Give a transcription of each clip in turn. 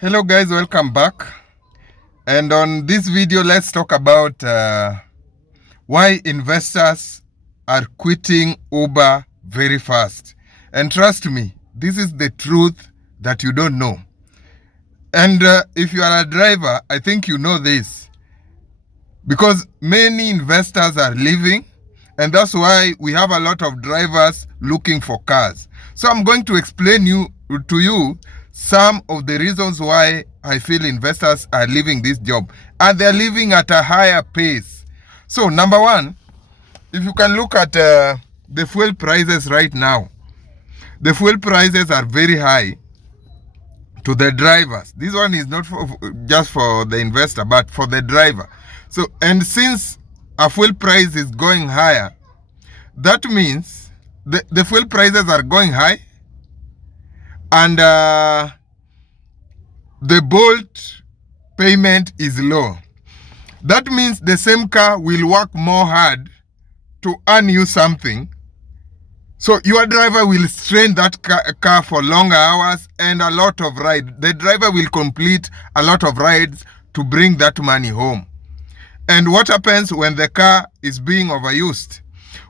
Hello guys, welcome back. And on this video, let's talk about why investors are quitting Uber very fast. And trust me, this is the truth that you don't know. And if you are a driver, I think you know this because many investors are leaving, and that's why we have a lot of drivers looking for cars. So I'm going to explain to you some of the reasons why I feel investors are leaving this job, and they're leaving at a higher pace. So number one, if you can look at the fuel prices right now, the fuel prices are very high to the drivers. This one is not just for the investor, but for the driver. So, and since a fuel price is going higher, that means the fuel prices are going high, and the Bolt payment is low. That means the same car will work more hard to earn you something. So your driver will strain that car for longer hours and a lot of rides. The driver will complete a lot of rides to bring that money home. And what happens when the car is being overused?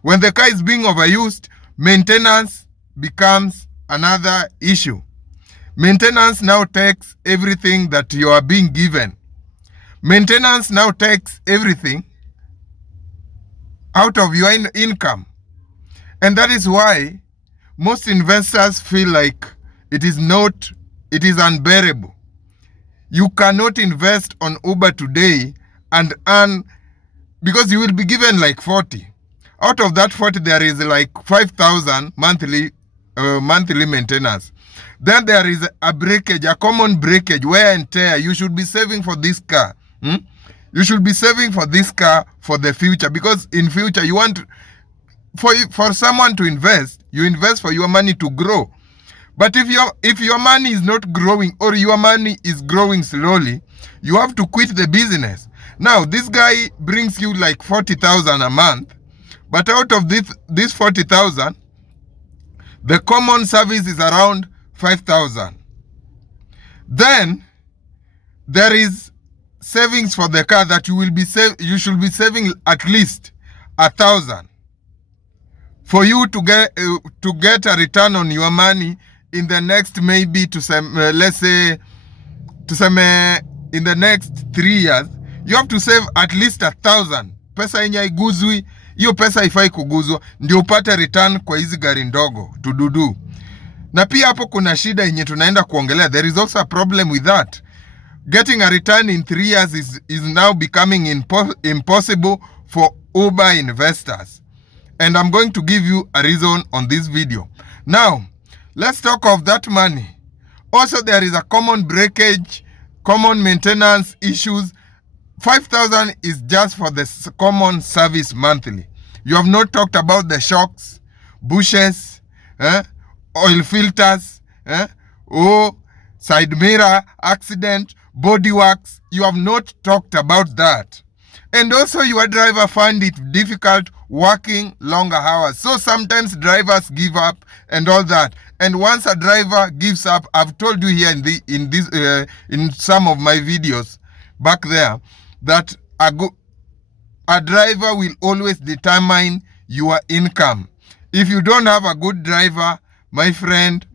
When the car is being overused, maintenance becomes another issue. Maintenance now takes everything that you are being given. Maintenance now takes everything out of your income. And that is why most investors feel like it is unbearable. You cannot invest on Uber today and earn, because you will be given like 40. Out of that 40, there is like 5,000 monthly maintenance. Then there is a breakage, a common breakage, wear and tear. You should be saving for this car. You should be saving for this car for the future, because in future you want for someone to invest, you invest for your money to grow. But if your money is not growing, or your money is growing slowly, you have to quit the business. Now, this guy brings you like 40,000 a month, but out of this 40,000, the common service is around 5,000. Then there is savings for the car that you should be saving at least 1,000 for you to get a return on your money in the next, maybe let's say in the next 3 years. You have to save at least 1,000. Pesa yenye haiguzwi, hiyo pesa ifai kuguzwa, ndio upate return kwa hizi gari ndogo tududu. Na pia hapo kuna shida yenye tunaenda kuongelea. There is also a problem with that. Getting a return in 3 years is now becoming impossible for Uber investors. And I'm going to give you a reason on this video. Now, let's talk of that money. Also, there is a common breakage, common maintenance issues. 5,000 is just for the common service monthly. You have not talked about the shocks, bushes, oil filters, side mirror, accident, body works. You have not talked about that. And also your driver find it difficult working longer hours. So sometimes drivers give up and all that. And once a driver gives up, I've told you here in some of my videos back there, that a driver will always determine your income. If you don't have a good driver, my friend,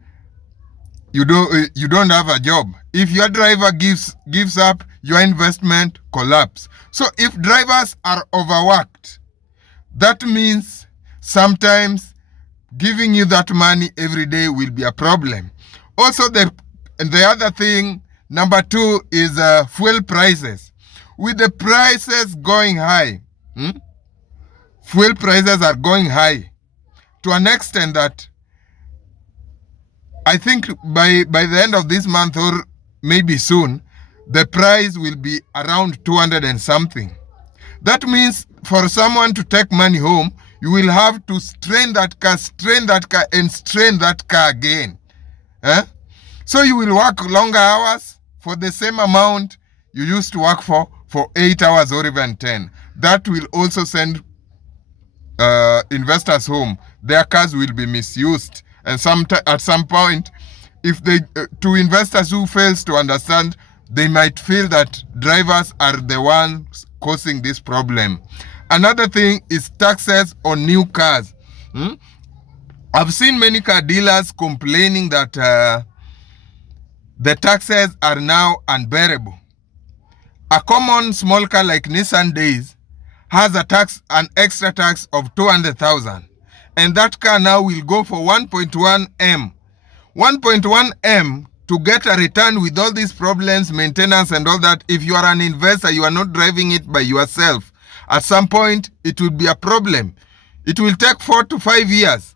you don't have a job. If your driver gives up, your investment collapse. So if drivers are overworked, that means sometimes giving you that money every day will be a problem. Also, the other thing, number 2, is fuel prices. With the prices going high, fuel prices are going high to an extent that I think by the end of this month, or maybe soon, the price will be around 200 and something. That means for someone to take money home, you will have to strain that car, and strain that car again. So you will work longer hours for the same amount you used to work for 8 hours or even 10. That will also send investors home. Their cars will be misused, and at some point if they to investors who fails to understand, they might feel that drivers are the ones causing this problem. Another thing is taxes on new cars. I've seen many car dealers complaining that the taxes are now unbearable. A common small car like Nissan Days has an extra tax of 200,000, and that car now will go for 1.1 M. 1.1 M to get a return with all these problems, maintenance and all that. If you are an investor, you are not driving it by yourself. At some point, it will be a problem. It will take 4 to 5 years.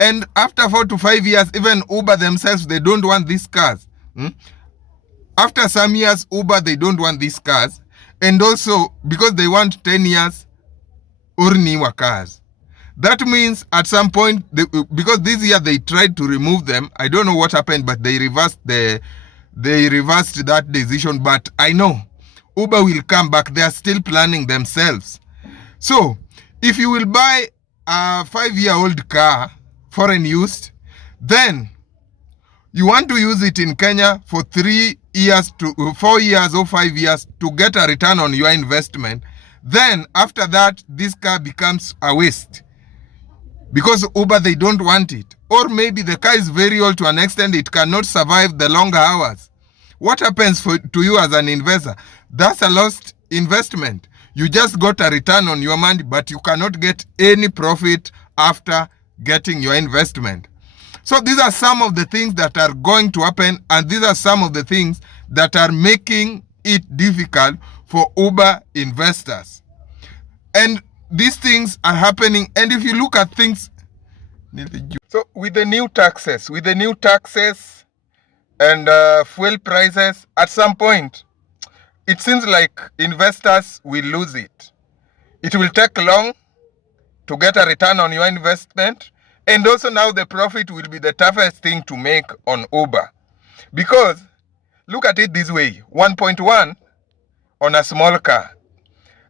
And after 4 to 5 years, even Uber themselves, they don't want these cars. After some years, Uber, they don't want these cars. And also, because they want 10 years or newer cars. That means at some point, because this year they tried to remove them, I don't know what happened, but they reversed that decision. But I know Uber will come back. They are still planning themselves. So if you will buy a 5-year-old car, foreign used, then you want to use it in Kenya for 3 years to 4 years or 5 years to get a return on your investment, then after that, this car becomes a waste. Because Uber, they don't want it. Or maybe the car is very old to an extent it cannot survive the longer hours. What happens to you as an investor? That's a lost investment. You just got a return on your money, but you cannot get any profit after getting your investment. So these are some of the things that are going to happen, and these are some of the things that are making it difficult for Uber investors. And these things are happening, and if you look at things, so with the new taxes and fuel prices, at some point, it seems like investors will lose it. It will take long to get a return on your investment. And also now the profit will be the toughest thing to make on Uber. Because look at it this way, 1.1 on a small car.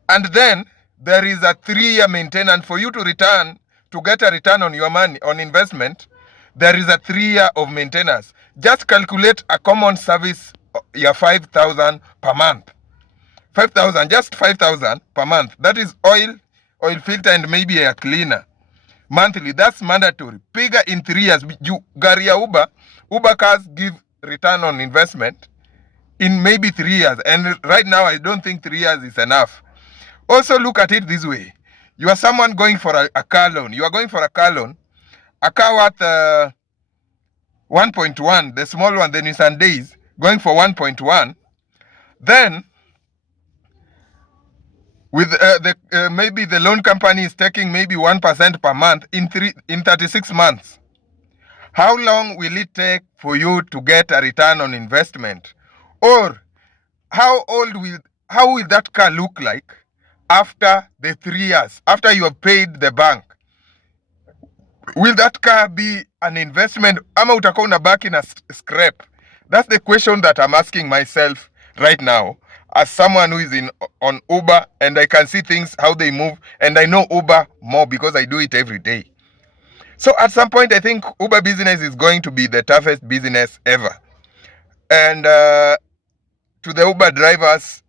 And then there is a 3-year maintenance for you to get a return on your money, on investment. There is a 3 year of maintenance. Just calculate a common service, 5,000 per month. 5,000, just 5,000 per month. That is oil filter and maybe a cleaner. Monthly, that's mandatory. Bigger in 3 years. Uber cars give return on investment in maybe 3 years. And right now, I don't think 3 years is enough. Also, look at it this way. You are someone going for a car loan. You are going for a car loan. A car worth 1.1, the small one, the Nissan Days, going for 1.1. Then, with maybe the loan company is taking maybe 1% per month in 36 months. How long will it take for you to get a return on investment? Or how will that car look like after the 3 years, after you have paid the bank? Will that car be an investment? Ama utakuwa unabaki na scrap? That's the question that I'm asking myself right now, as someone who is on Uber, and I can see things, how they move, and I know Uber more because I do it every day. So at some point, I think Uber business is going to be the toughest business ever. And to the Uber drivers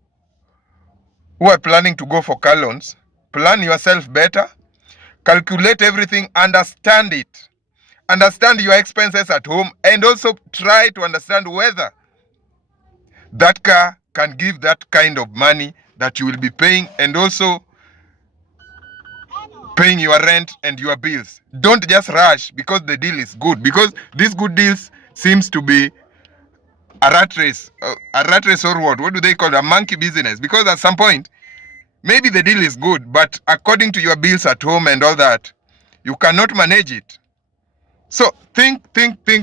who are planning to go for car loans, plan yourself better, calculate everything, understand it. Understand your expenses at home, and also try to understand whether that car can give that kind of money that you will be paying, and also paying your rent and your bills. Don't just rush because the deal is good, because these good deals seems to be a rat race or what do they call it? A monkey business, because at some point maybe the deal is good, but according to your bills at home and all that, you cannot manage it. So think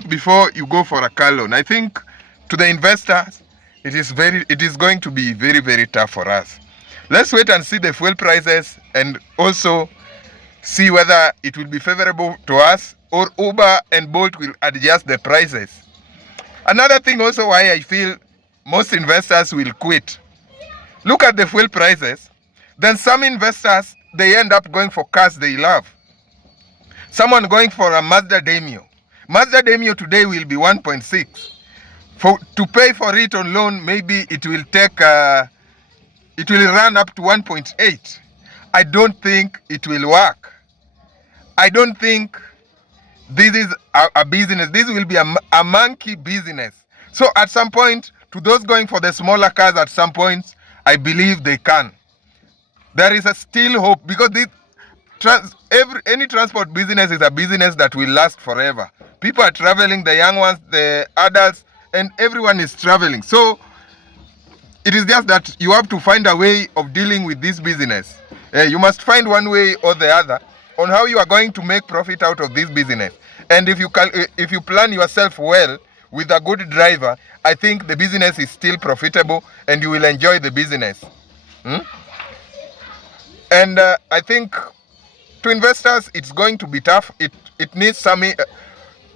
before you go for a car loan. I think to the investors, it is going to be very, very tough for us. Let's wait and see the fuel prices, and also see whether it will be favorable to us, or Uber and Bolt will adjust the prices. Another thing also why I feel most investors will quit. Look at the fuel prices. Then some investors, they end up going for cars they love. Someone going for a Mazda Demio. Mazda Demio today will be 1.6. To pay for it on loan, maybe it will run up to 1.8. I don't think it will work. I don't think this is a business. This will be a monkey business. So at some point, to those going for the smaller cars, at some point, I believe they can. There is a still hope, because any transport business is a business that will last forever. People are traveling, the young ones, the adults, and everyone is traveling. So it is just that you have to find a way of dealing with this business. You must find one way or the other on how you are going to make profit out of this business. And if you plan yourself well with a good driver, I think the business is still profitable and you will enjoy the business. And I think to investors, it's going to be tough. It needs some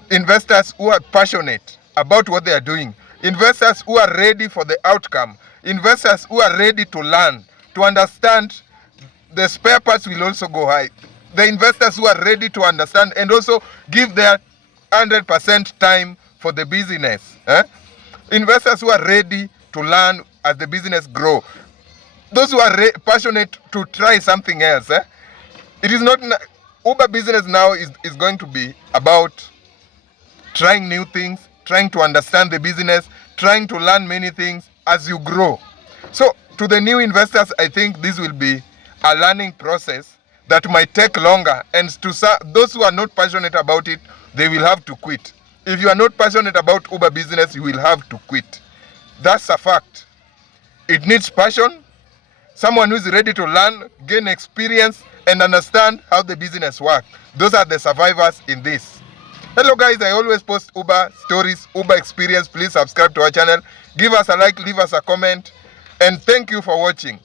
investors who are passionate about what they are doing. Investors who are ready for the outcome. Investors who are ready to learn, to understand the spare parts will also go high. The investors who are ready to understand and also give their 100% time for the business. Investors who are ready to learn as the business grow. Those who are passionate to try something else. It is not Uber business now is going to be about trying new things, trying to understand the business, trying to learn many things as you grow. So to the new investors, I think this will be a learning process that might take longer, and to those who are not passionate about it, they will have to quit. If you are not passionate about Uber business, you will have to quit. That's a fact. It needs passion, someone who is ready to learn, gain experience, and understand how the business works. Those are the survivors in this. Hello guys, I always post Uber stories, Uber experience. Please subscribe to our channel. Give us a like, leave us a comment, and thank you for watching.